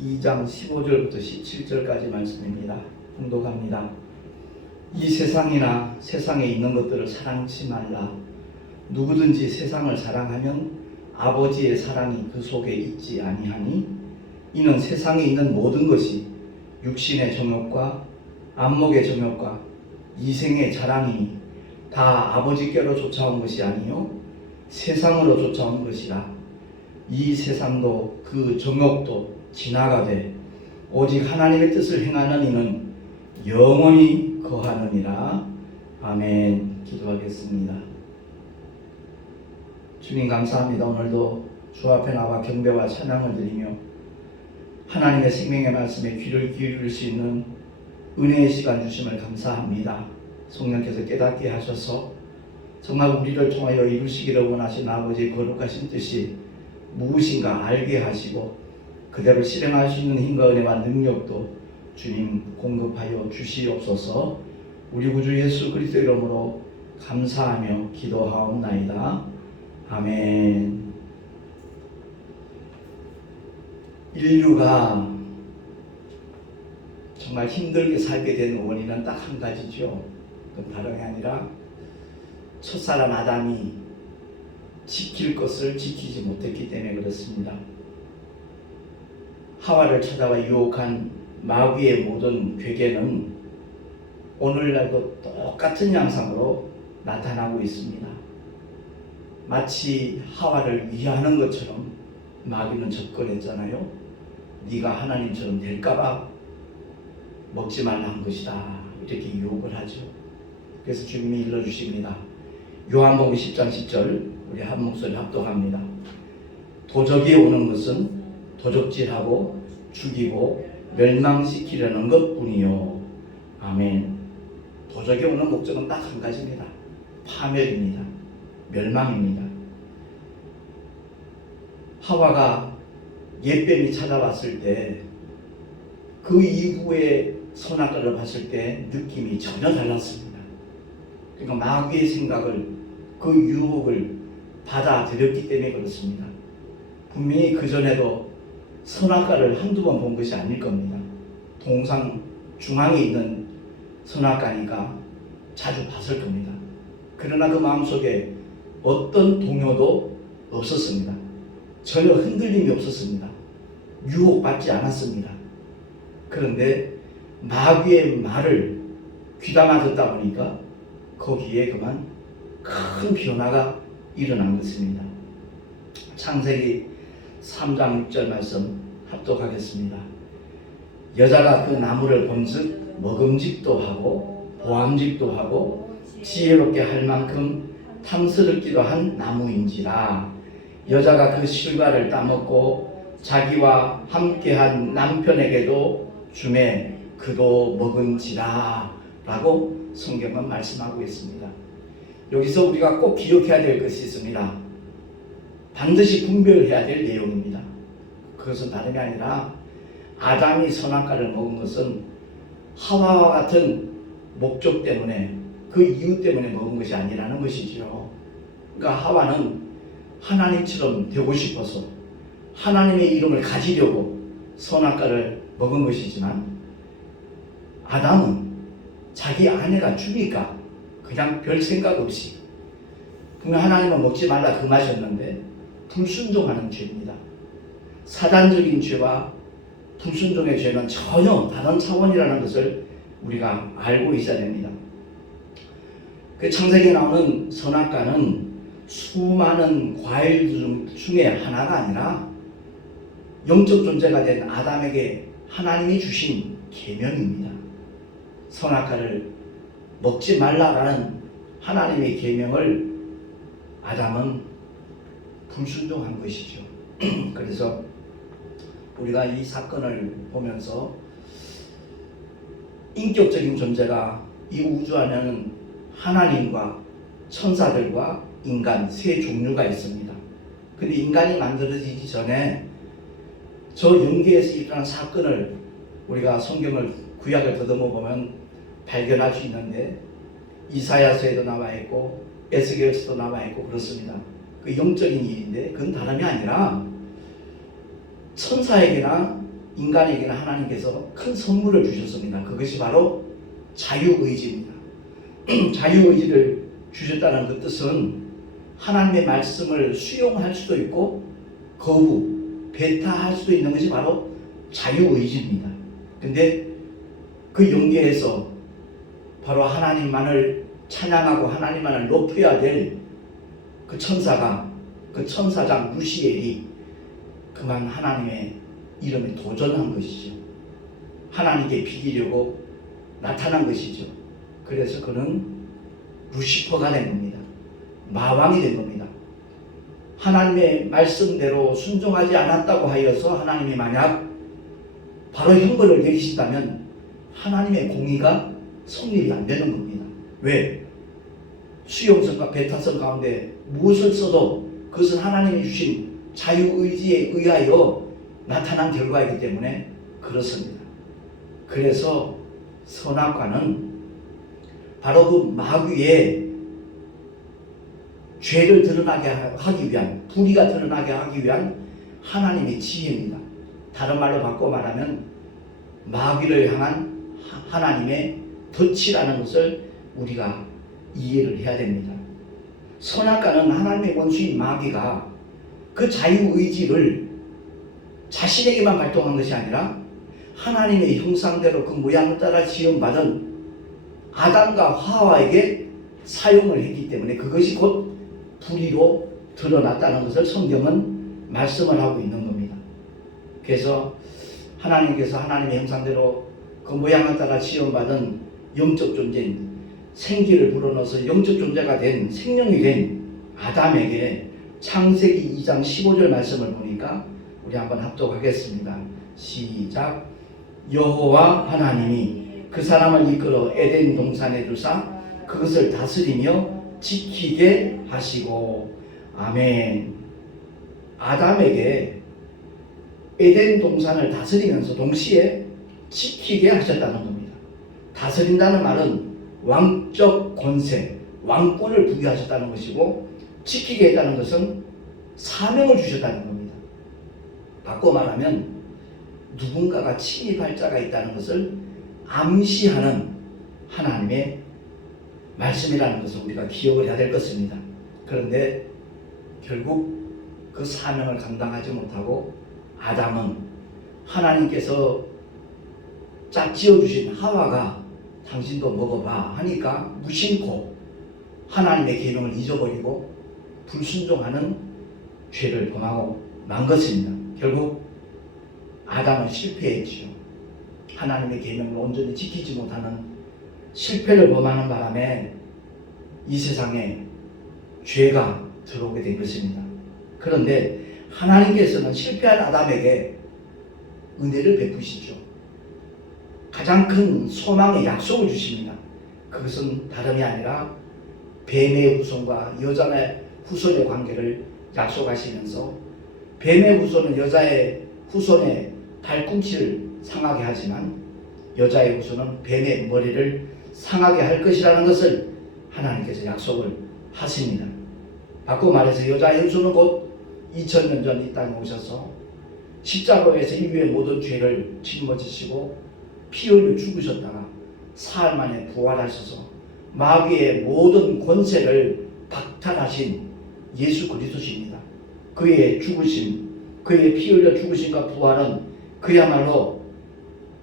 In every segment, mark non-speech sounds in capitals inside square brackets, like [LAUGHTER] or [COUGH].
2장 15절부터 17절까지 말씀입니다. 공독합니다. 이 세상이나 세상에 있는 것들을 사랑치 말라. 누구든지 세상을 사랑하면 아버지의 사랑이 그 속에 있지 아니하니 이는 세상에 있는 모든 것이 육신의 정욕과 안목의 정욕과 이생의 자랑이니 다 아버지께로 쫓아온 것이 아니요 세상으로 쫓아온 것이라 이 세상도 그 정욕도 지나가되 오직 하나님의 뜻을 행하는 이는 영원히 거하느니라. 아멘. 기도하겠습니다. 주님 감사합니다. 오늘도 주 앞에 나와 경배와 찬양을 드리며 하나님의 생명의 말씀에 귀를 기울일 수 있는 은혜의 시간 주심을 감사합니다. 성령께서 깨닫게 하셔서 정말 우리를 통하여 이루시기를 원하신 아버지의 거룩하신 뜻이 무엇인가 알게 하시고 그대로 실행할 수 있는 힘과 은혜와 능력도 주님 공급하여 주시옵소서 우리 구주 예수 그리스도 이름으로 감사하며 기도하옵나이다. 아멘. 인류가 정말 힘들게 살게 된 원인은 딱 한 가지죠. 그건 다름이 아니라 첫사람 아담이 지킬 것을 지키지 못했기 때문에 그렇습니다. 하와를 찾아와 유혹한 마귀의 모든 괴계는 오늘날도 똑같은 양상으로 나타나고 있습니다. 마치 하와를 위하는 것처럼 마귀는 접근했잖아요. 네가 하나님처럼 될까봐 먹지 말라 한 것이다. 이렇게 유혹을 하죠. 그래서 주님이 일러주십니다. 요한복음 10장 10절 우리 한 목소리 합독합니다. 도적이 오는 것은 도적질하고 죽이고 멸망시키려는 것뿐이요. 아멘. 도적이 오는 목적은 딱 한 가지입니다. 파멸입니다. 멸망입니다. 하와가 옛뱀이 찾아왔을 때 그 이후에 선악과를 봤을 때 느낌이 전혀 달랐습니다. 그러니까 마귀의 생각을 그 유혹을 받아들였기 때문에 그렇습니다. 분명히 그 전에도 선악과를 한두 번 본 것이 아닐 겁니다. 동상 중앙에 있는 선악과니까 자주 봤을 겁니다. 그러나 그 마음속에 어떤 동요도 없었습니다. 전혀 흔들림이 없었습니다. 유혹받지 않았습니다. 그런데 마귀의 말을 귀담아 듣다 보니까 거기에 그만 큰 변화가 일어난 것입니다. 창세기 3장 6절 말씀 합독하겠습니다. 여자가 그 나무를 본즉 먹음직도 하고 보암직도 하고 지혜롭게 할 만큼 탐스럽기도 한 나무인지라 여자가 그 실과를 따먹고 자기와 함께한 남편에게도 주매 그도 먹은지라 라고 성경은 말씀하고 있습니다. 여기서 우리가 꼭 기억해야 될 것이 있습니다. 반드시 분별해야 될 내용입니다. 그것은 다름이 아니라 아담이 선악과를 먹은 것은 하와와 같은 목적 때문에 그 이유 때문에 먹은 것이 아니라는 것이죠. 그러니까 하와는 하나님처럼 되고 싶어서 하나님의 이름을 가지려고 선악과를 먹은 것이지만 아담은 자기 아내가 죽이니까 그냥 별 생각 없이 분명 하나님은 먹지 말라 그 맛이었는데 불순종하는 죄입니다. 사단적인 죄와 불순종의 죄는 전혀 다른 차원이라는 것을 우리가 알고 있어야 됩니다. 그 창세기에 나오는 선악과는 수많은 과일 중에 하나가 아니라 영적 존재가 된 아담에게 하나님이 주신 계명입니다. 선악과를 먹지 말라라는 하나님의 계명을 아담은 불순종한 것이죠. [CLEARS THROAT] 그래서 우리가 이 사건을 보면서 인격적인 존재가 이 우주 안에는 하나님과 천사들과 인간 세 종류가 있습니다. 근데 인간이 만들어지기 전에 저 영계에서 일어난 사건을 우리가 성경을 구약을 더듬어 보면 발견할 수 있는데 이사야서에도 나와 있고 에스겔서도 나와 있고 그렇습니다. 그 영적인 일인데 그건 다름이 아니라 천사에게나 인간에게나 하나님께서 큰 선물을 주셨습니다. 그것이 바로 자유의지입니다. [CLEARS THROAT] 자유의지를 주셨다는 그 뜻은 하나님의 말씀을 수용할 수도 있고 거부, 배타할 수도 있는 것이 바로 자유의지입니다. 근데 그 영계에서 바로 하나님만을 찬양하고 하나님만을 높여야 될 그 천사가 그 천사장 루시엘이 그만 하나님의 이름에 도전한 것이죠. 하나님께 비기려고 나타난 것이죠. 그래서 그는 루시퍼가 된 겁니다. 마왕이 된 겁니다. 하나님의 말씀대로 순종하지 않았다고 하여서 하나님이 만약 바로 형벌을 내리신다면 하나님의 공의가 성립이 안 되는 겁니다. 왜? 수용성과 배타성 가운데 무엇을 써도 그것은 하나님이 주신 자유의지에 의하여 나타난 결과이기 때문에 그렇습니다. 그래서 선악과는 바로 그 마귀의 죄를 드러나게 하기 위한 불의가 드러나게 하기 위한 하나님의 지혜입니다. 다른 말로 바꿔 말하면 마귀를 향한 하- 하나님의 덫이라는 것을 우리가 이해를 해야 됩니다. 선악과는 하나님의 원수인 마귀가 그 자유의지를 자신에게만 발동한 것이 아니라 하나님의 형상대로 그 모양을 따라 지음받은 아담과 하와에게 사용을 했기 때문에 그것이 곧 불의로 드러났다는 것을 성경은 말씀을 하고 있는 겁니다. 그래서 하나님께서 하나님의 형상대로 그 모양을 따라 지음받은 영적 존재인 생기를 불어넣어서 영적 존재가 된 생명이 된 아담에게 창세기 2장 15절 말씀을 보니까 우리 한번 합독하겠습니다. 시작. 여호와 하나님이 그 사람을 이끌어 에덴 동산에 두사 그것을 다스리며 지키게 하시고 아멘. 아담에게 에덴 동산을 다스리면서 동시에 지키게 하셨다는 겁니다. 다스린다는 말은 왕적 권세, 왕권을 부여하셨다는 것이고 지키게 했다는 것은 사명을 주셨다는 겁니다. 바꿔 말하면 누군가가 침입할 자가 있다는 것을 암시하는 하나님의 말씀이라는 것을 우리가 기억을 해야 될 것입니다. 그런데 결국 그 사명을 감당하지 못하고 아담은 하나님께서 짝지어 주신 하와가 당신도 먹어봐 하니까 무심코 하나님의 계명을 잊어버리고 불순종하는 죄를 범하고 만 것입니다. 결국 아담은 실패했지요. 하나님의 계명을 온전히 지키지 못하는 실패를 범하는 바람에 이 세상에 죄가 들어오게 된 것입니다. 그런데 하나님께서는 실패한 아담에게 은혜를 베푸시죠. 가장 큰 소망의 약속을 주십니다. 그것은 다름이 아니라 뱀의 후손과 여자의 후손의 관계를 약속하시면서 뱀의 후손은 여자의 후손의 발꿈치를 상하게 하지만 여자의 후손은 뱀의 머리를 상하게 할 것이라는 것을 하나님께서 약속을 하십니다. 바꿔 말해서 여자의 후손은 곧 2000년 전 이 땅에 오셔서 십자가에서 인류의 모든 죄를 짊어지시고 피 흘려 죽으셨다가 사흘 만에 부활하셔서 마귀의 모든 권세를 박탈하신 예수 그리스도십니다. 그의 죽으심, 그의 피 흘려 죽으심과 부활은 그야말로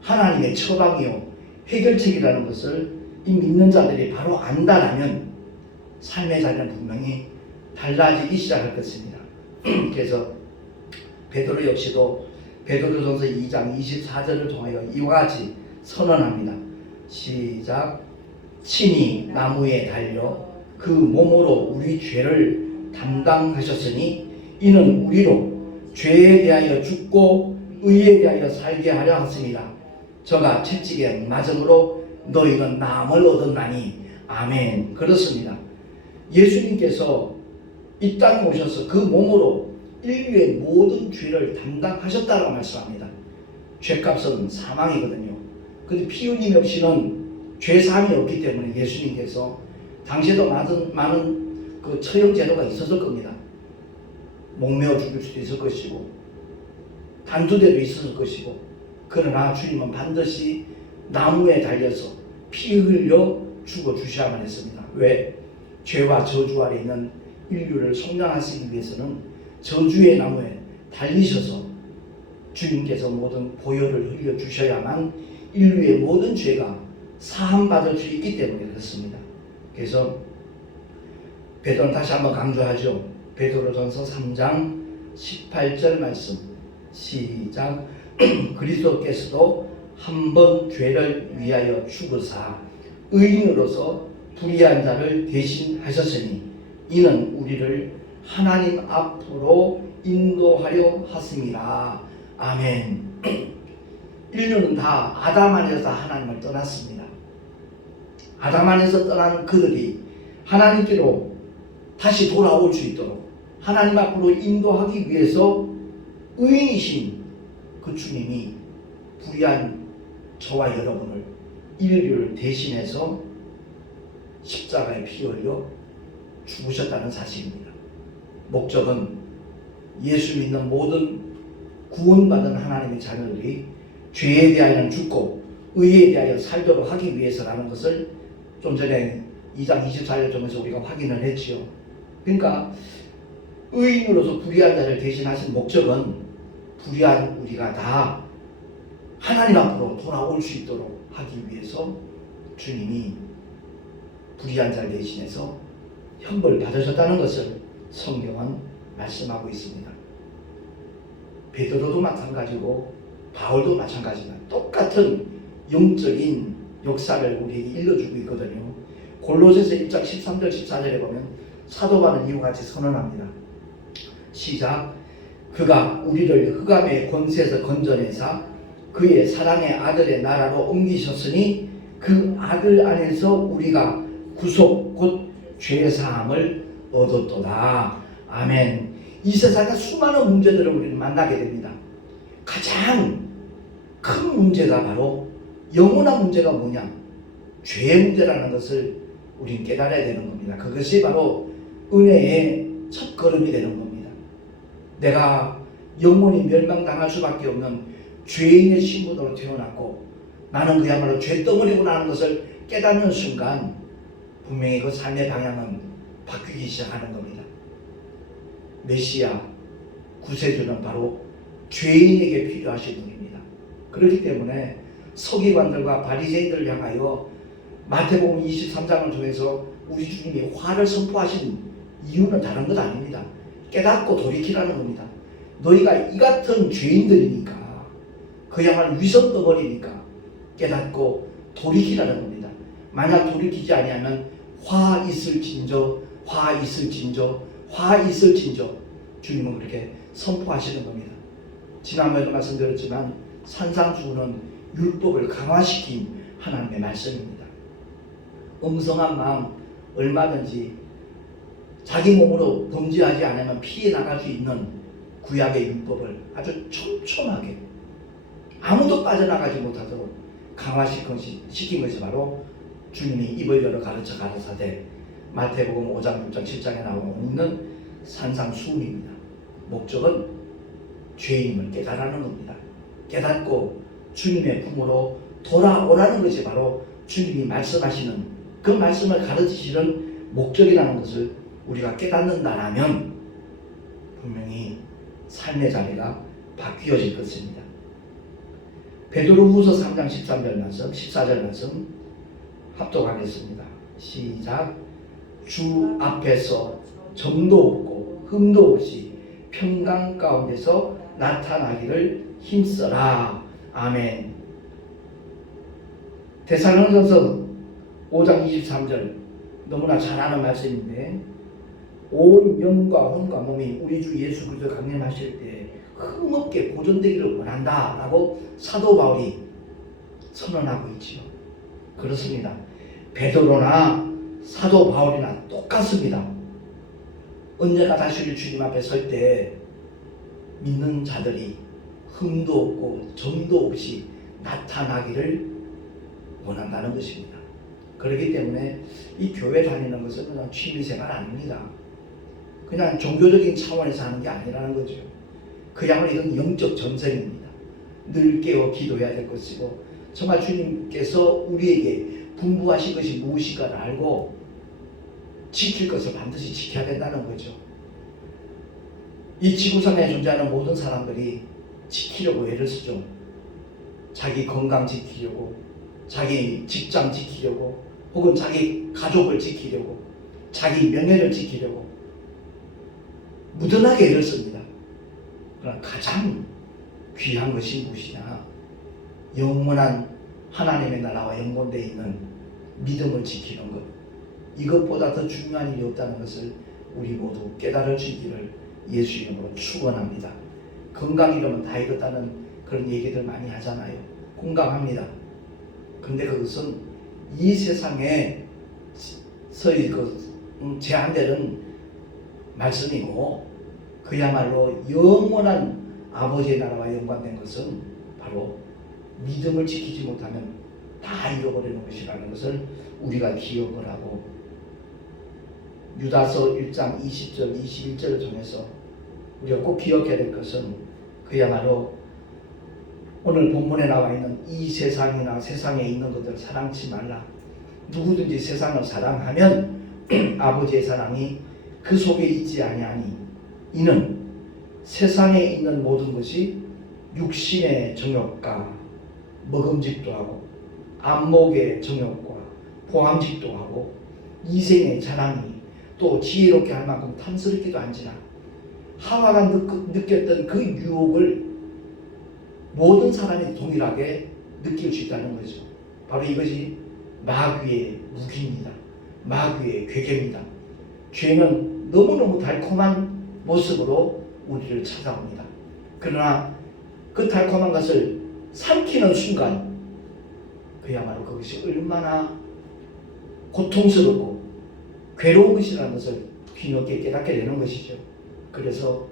하나님의 처방이요 해결책이라는 것을 이 믿는 자들이 바로 안다라면 삶의 자리는 분명히 달라지기 시작할 것입니다. [CLEARS THROAT] 그래서 베드로 역시도 베드로전서 2장 24절을 통하여 이와 같이 선언합니다. 시작. 친히 나무에 달려 그 몸으로 우리 죄를 담당하셨으니 이는 우리로 죄에 대하여 죽고 의에 대하여 살게 하려 하십니다. 저가 채찍에 맞음으로 너희는 남을 얻었나니 아멘. 그렇습니다. 예수님께서 이 땅에 오셔서 그 몸으로 인류의 모든 죄를 담당하셨다고 말씀합니다. 죄값은 사망이거든요. 근데 피 흘림 없이는 죄 사함이 없기 때문에 예수님께서 당시에도 많은 많은 그 처형 제도가 있었을 겁니다. 목매어 죽일 수도 있을 것이고 단두대도 있었을 것이고 그러나 주님은 반드시 나무에 달려서 피 흘려 죽어 주셔야만 했습니다. 왜? 죄와 저주 아래 있는 인류를 성장하시기 위해서는 저주의 나무에 달리셔서 주님께서 모든 보혈을 흘려 주셔야만 인류의 모든 죄가 사함 받을 수 있기 때문에 그렇습니다. 그래서 베드로는 다시 한번 강조하죠. 베드로전서 3장 18절 말씀 시작 [CLEARS THROAT] 그리스도께서도 한 번 죄를 위하여 죽으사 의인으로서 불의한 자를 대신하셨으니 이는 우리를 하나님 앞으로 인도하려 하심이라 아멘. [CLEARS THROAT] 인류는 다 아담 안에서 하나님을 떠났습니다. 아담 안에서 떠난 그들이 하나님께로 다시 돌아올 수 있도록 하나님 앞으로 인도하기 위해서 의인이신 그 주님이 불의한 저와 여러분을 인류를 대신해서 십자가에 피 흘려 죽으셨다는 사실입니다. 목적은 예수 믿는 모든 구원받은 하나님의 자녀들이 죄에 대하여는 죽고 의에 대하여 살도록 하기 위해서라는 것을 좀 전에 2장 24절 통해서 우리가 확인을 했지요. 그러니까 의인으로서 불의한 자를 대신하신 목적은 불의한 우리가 다 하나님 앞으로 돌아올 수 있도록 하기 위해서 주님이 불의한 자를 대신해서 형벌 받으셨다는 것을 성경은 말씀하고 있습니다. 베드로도 마찬가지고 바울도 마찬가지입니다. 똑같은 영적인 역사를 우리에게 일러주고 있거든요. 골로새서 1장 13절 14절에 보면 사도 바울은 이와 같이 선언합니다. 시작 그가 우리를 흑암의 권세에서 건져내사 그의 사랑의 아들의 나라로 옮기셨으니 그 아들 안에서 우리가 구속 곧 죄사함을 얻었도다. 아멘. 이 세상에 수많은 문제들을 우리는 만나게 됩니다. 가장 큰 문제가 바로 영원한 문제가 뭐냐? 죄의 문제라는 것을 우리는 깨달아야 되는 겁니다. 그것이 바로 은혜의 첫 걸음이 되는 겁니다. 내가 영원히 멸망당할 수밖에 없는 죄인의 신분으로 태어났고 나는 그야말로 죄덩어리구나 하는 것을 깨닫는 순간 분명히 그 삶의 방향은 바뀌기 시작하는 겁니다. 메시아 구세주는 바로 죄인에게 필요하신 분입니다. 그렇기 때문에 서기관들과 바리새인들을 향하여 마태복음 23장을 통해서 우리 주님이 화를 선포하신 이유는 다른 것 아닙니다. 깨닫고 돌이키라는 겁니다. 너희가 이 같은 죄인들이니까 그야말로 위선 덩어리니까 깨닫고 돌이키라는 겁니다. 만약 돌이키지 아니하면 화 있을 진저, 화 있을 진저, 화 있을 진저 주님은 그렇게 선포하시는 겁니다. 지난번에도 말씀드렸지만 산상수훈은 율법을 강화시킨 하나님의 말씀입니다. 음성한 마음 얼마든지 자기 몸으로 범죄하지 않으면 피해 나갈 수 있는 구약의 율법을 아주 촘촘하게 아무도 빠져나가지 못하도록 강화시킨 것이, 시킨 것이 바로 주님이 입을 열어 가르쳐 가르사대 마태복음 5장 6장 7장에 나오는 산상수훈입니다. 목적은 죄인임을 깨달아는 겁니다. 깨닫고 주님의 품으로 돌아오라는 것이 바로 주님이 말씀하시는 그 말씀을 가르치시는 목적이라는 것을 우리가 깨닫는다라면 분명히 삶의 자리가 바뀌어질 것입니다. 베드로후서 3장 13절 말씀, 14절 말씀 합독하겠습니다. 시작. 주 앞에서 점도 없고 흠도 없이 평강 가운데서 나타나기를 힘써라. 아멘. 대사로전서 5장 23절 너무나 잘 아는 말씀인데 온 영과 혼과 몸이 우리 주 예수 그리스도 강림하실 때 흠없게 보존되기를 원한다 라고 사도 바울이 선언하고 있지요. 그렇습니다. 베드로나 사도 바울이나 똑같습니다. 언제가 다시 주님 앞에 설 때 믿는 자들이 흠도 없고 점도 없이 나타나기를 원한다는 것입니다. 그렇기 때문에 이 교회 다니는 것은 그냥 취미생활 아닙니다. 그냥 종교적인 차원에서 하는 게 아니라는 거죠. 그야말로 이건 영적 전쟁입니다. 늘 깨어 기도해야 될 것이고 정말 주님께서 우리에게 분부하신 것이 무엇인가를 알고 지킬 것을 반드시 지켜야 된다는 거죠. 이 지구상에 존재하는 모든 사람들이 지키려고 애를 쓰죠. 자기 건강 지키려고, 자기 직장 지키려고, 혹은 자기 가족을 지키려고, 자기 명예를 지키려고 무던하게 애를 씁니다. 그러나 가장 귀한 것이 무엇이냐? 영원한 하나님의 나라와 연관되어 있는 믿음을 지키는 것. 이것보다 더 중요한 일이 없다는 것을 우리 모두 깨달을 수 있기를 예수 이름으로 축원합니다. 건강 잃으면 다 잃었다는 그런 얘기들 많이 하잖아요. 공감합니다. 근데 그것은 이 세상에 서의 그 음, 제한되는 말씀이고 그야말로 영원한 아버지의 나라와 연관된 것은 바로 믿음을 지키지 못하면 다 잃어버리는 것이라는 것을 우리가 기억을 하고 유다서 1장 20절 21절을 통해서 우리가 꼭 기억해야 될 것은 그야말로 오늘 본문에 나와 있는 이 세상이나 세상에 있는 것들 사랑치 말라. 누구든지 세상을 사랑하면 [CLEARS THROAT] 아버지의 사랑이 그 속에 있지 아니하니 이는 세상에 있는 모든 것이 육신의 정욕과 먹음직도 하고 안목의 정욕과 보암직도 하고 이생의 자랑이 또 지혜롭게 할 만큼 탐스럽기도 한지라 하와가 느, 느꼈던 그 유혹을 모든 사람이 동일하게 느낄 수 있다는 거죠. 바로 이것이 마귀의 무기입니다. 마귀의 괴계입니다. 죄는 너무너무 달콤한 모습으로 우리를 찾아옵니다. 그러나 그 달콤한 것을 삼키는 순간 그야말로 그것이 얼마나 고통스럽고 괴로운 것이라는 것을 뒤늦게 깨닫게 되는 것이죠. 그래서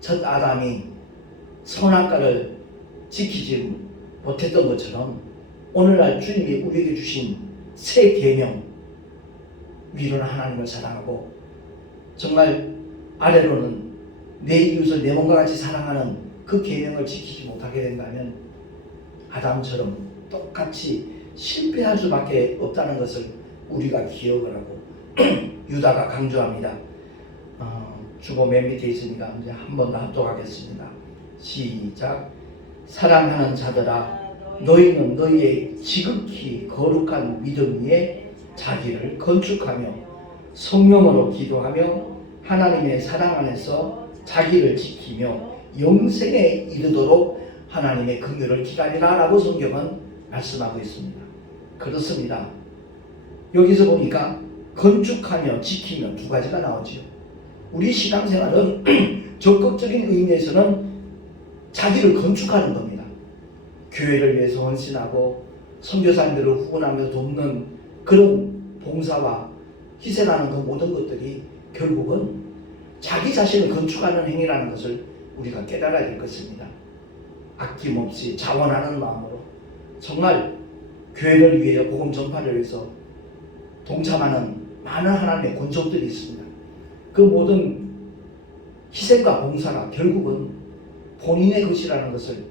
첫 아담이 선악과를 지키지 못했던 것처럼 오늘날 주님이 우리에게 주신 새 계명 위로는 하나님을 사랑하고 정말 아래로는 내 이웃을 내 몸과 같이 사랑하는 그 계명을 지키지 못하게 된다면 아담처럼 똑같이 실패할 수밖에 없다는 것을 우리가 기억을 하고 [CLEARS THROAT] 유다가 강조합니다. 어, 주보 맨 밑에 있으니까 이제 한 번 더 합독하겠습니다. 시작. 사랑하는 자들아 너희는 너희의 지극히 거룩한 믿음 위에 자기를 건축하며 성령으로 기도하며 하나님의 사랑 안에서 자기를 지키며 영생에 이르도록 하나님의 긍휼을 기다리라라고 성경은 말씀하고 있습니다. 그렇습니다. 여기서 보니까 건축하며 지키며 두 가지가 나오지요. 우리 신앙생활은 [CLEARS THROAT] 적극적인 의미에서는 자기를 건축하는 겁니다. 교회를 위해서 헌신하고 선교사님들을 후원하며 돕는 그런 봉사와 희생하는 그 모든 것들이 결국은 자기 자신을 건축하는 행위라는 것을 우리가 깨달아야 될 것입니다. 아낌없이 자원하는 마음으로 정말 교회를 위해 복음 전파를 위해서 동참하는 많은 하나님의 권속들이 있습니다. 그 모든 희생과 봉사가 결국은 본인의 것이라는 것을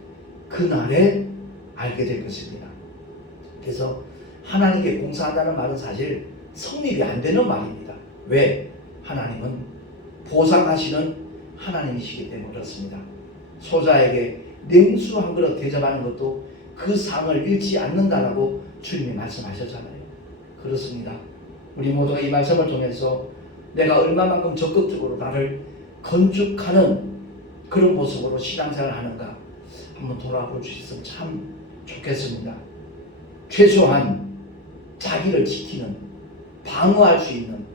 그날에 알게 될 것입니다. 그래서 하나님께 봉사한다는 말은 사실 성립이 안 되는 말입니다. 왜? 하나님은 보상하시는 하나님이시기 때문에 그렇습니다. 소자에게 냉수 한 그릇 대접하는 것도 그 상을 잃지 않는다라고 주님이 말씀하셨잖아요. 그렇습니다. 우리 모두가 이 말씀을 통해서 내가 얼마만큼 적극적으로 나를 건축하는 그런 모습으로 신앙생활을 하는가 한번 돌아볼 수 있으면 참 좋겠습니다. 최소한 자기를 지키는 방어할 수 있는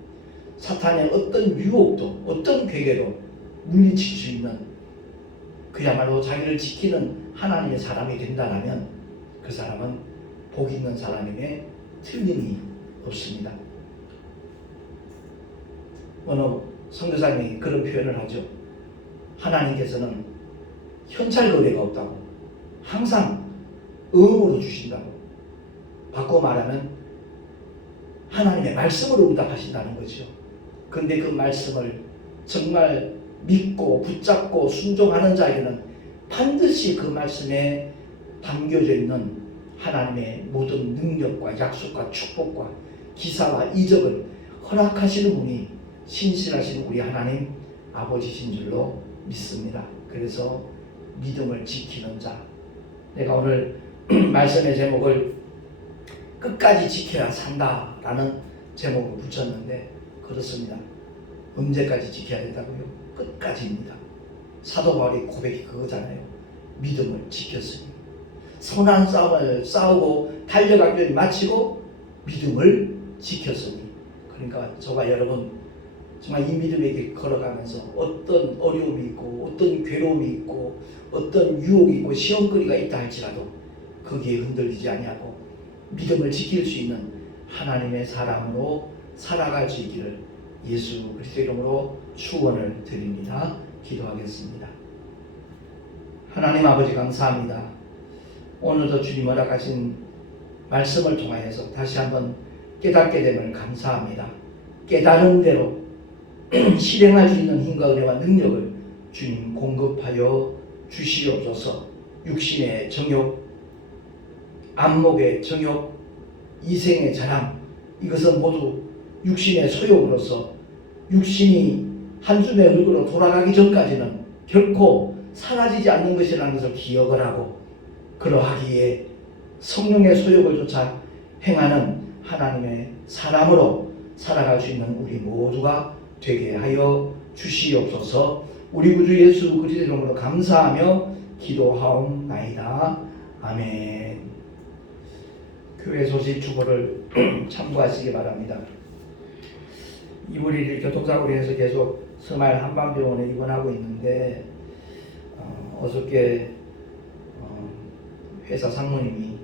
사탄의 어떤 유혹도 어떤 괴계도 물리칠 수 있는 그야말로 자기를 지키는 하나님의 사람이 된다면 그 사람은 복 있는 사람임에 틀림이 없습니다. 어느 선교사님이 그런 표현을 하죠. 하나님께서는 현찰 거래가 없다고 항상 음으로 주신다고 바꿔 말하면 하나님의 말씀으로 응답하신다는 거죠. 근데 그 말씀을 정말 믿고 붙잡고 순종하는 자에게는 반드시 그 말씀에 담겨져 있는 하나님의 모든 능력과 약속과 축복과 기사와 이적을 허락하시는 분이 신실하신 우리 하나님 아버지신 줄로 믿습니다. 그래서 믿음을 지키는 자. 내가 오늘 [CLEARS THROAT] 말씀의 제목을 끝까지 지켜야 산다라는 제목을 붙였는데 그렇습니다. 언제까지 지켜야 된다고요? 끝까지입니다. 사도 바울의 고백이 그거잖아요. 믿음을 지켰으니 선한 싸움을 싸우고 달려가기를 마치고 믿음을 지켰으니 그러니까 저와 여러분 정말 이 믿음의 길 걸어가면서 어떤 어려움이 있고 어떤 괴로움이 있고 어떤 유혹이 있고 시험거리가 있다 할지라도 거기에 흔들리지 아니하고 믿음을 지킬 수 있는 하나님의 사람으로 살아갈 수 있기를 예수 그리스도 이름으로 축원을 드립니다. 기도하겠습니다. 하나님 아버지 감사합니다. 오늘도 주님 허락하신 말씀을 통하여서 다시 한번 깨닫게 됨을 감사합니다. 깨달은 대로 [CLEARS THROAT] 실행할 수 있는 힘과 은혜와 능력을 주님 공급하여 주시옵소서. 육신의 정욕, 안목의 정욕, 이생의 자랑 이것은 모두 육신의 소욕으로서 육신이 한 줌의 얼굴로 돌아가기 전까지는 결코 사라지지 않는 것이라는 것을 기억을 하고 그러하기에 성령의 소욕을 조차 행하는 하나님의 사람으로 살아갈 수 있는 우리 모두가 되게 하여 주시옵소서. 우리 구주 예수 그리스도 이름으로 감사하며 기도하옵나이다. 아멘. 교회 소식 주보를 [CLEARS THROAT] 참고하시기 바랍니다. 1일 교통사고로 해서 계속 서말 한방병원에 입원하고 있는데 어, 어저께 어, 회사 상무님이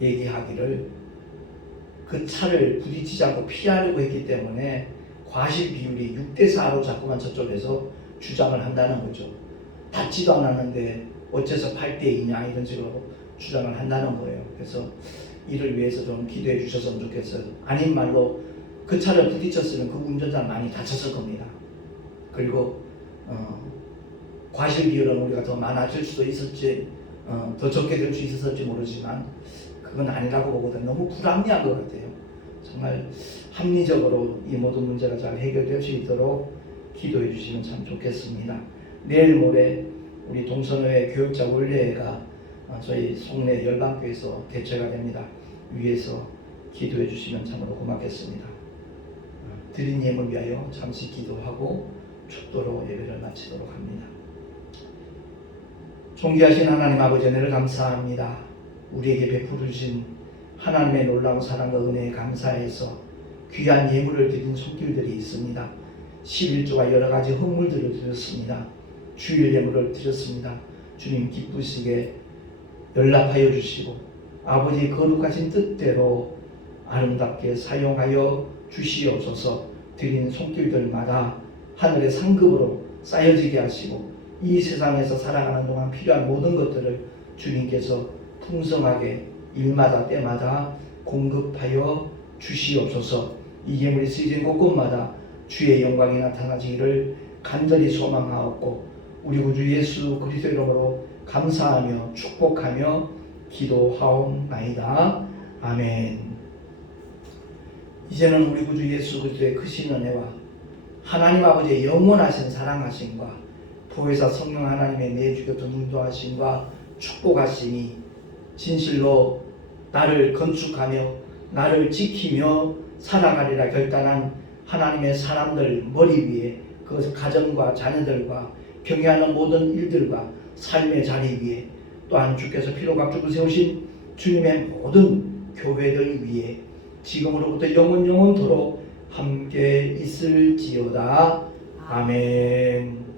얘기하기를 그 차를 부딪히지 않고 피하려고 했기 때문에 과실 비율이 6대 4로 자꾸만 저쪽에서 주장을 한다는 거죠. 닿지도 않았는데 어째서 8대 2냐 이런 식으로 주장을 한다는 거예요. 그래서 이를 위해서 좀 기도해 주셨으면 좋겠어요. 아닌 말로 그 차를 부딪혔으면 그 운전자는 많이 다쳤을 겁니다. 그리고 어, 과실 비율은 우리가 더 많아질 수도 있을지 어, 더 적게 될 수 있었을지 모르지만 그건 아니라고 보거든 너무 불합리한 것 같아요. 정말 합리적으로 이 모든 문제가 잘 해결될 수 있도록 기도해 주시면 참 좋겠습니다. 내일 모레 우리 동선회 교육자 원례회가 어, 저희 송내 열방교에서 개최가 됩니다. 위에서 기도해 주시면 참으로 고맙겠습니다. 어, 드린 예물 위하여 잠시 기도하고 축도로 예배를 마치도록 합니다. 존귀하신 하나님 아버지 은혜를 감사합니다. 우리에게 베풀어 주신 하나님의 놀라운 사랑과 은혜에 감사해서 귀한 예물을 드린 손길들이 있습니다. 11조가 여러 가지 헌물들을 드렸습니다. 주일 예물을 드렸습니다. 주님 기쁘시게 연락하여 주시고 아버지 거룩하신 뜻대로 아름답게 사용하여 주시옵소서 드린 손길들마다 하늘의 상급으로 쌓여지게 하시고 이 세상에서 살아가는 동안 필요한 모든 것들을 주님께서 풍성하게 일마다 때마다 공급하여 주시옵소서 이 예물이 쓰여진 곳곳마다 주의 영광이 나타나지기를 간절히 소망하옵고 우리 구주 예수 그리스도 이름으로 감사하며 축복하며 기도하옵나이다. 아멘. 이제는 우리 구주 예수 그리스도의 크신 은혜와 하나님 아버지의 영원하신 사랑하심과 보혜사 성령 하나님의 내 주교도 인도하심과 축복하심이 진실로 나를 건축하며 나를 지키며 살아가리라 결단한 하나님의 사람들 머리 위에 그 가정과 자녀들과 경외하는 모든 일들과 삶의 자리 위에 또한 주께서 피로 값주고 세우신 주님의 모든 교회들 위에 지금으로부터 영원 영원토록 함께 있을지어다 아멘.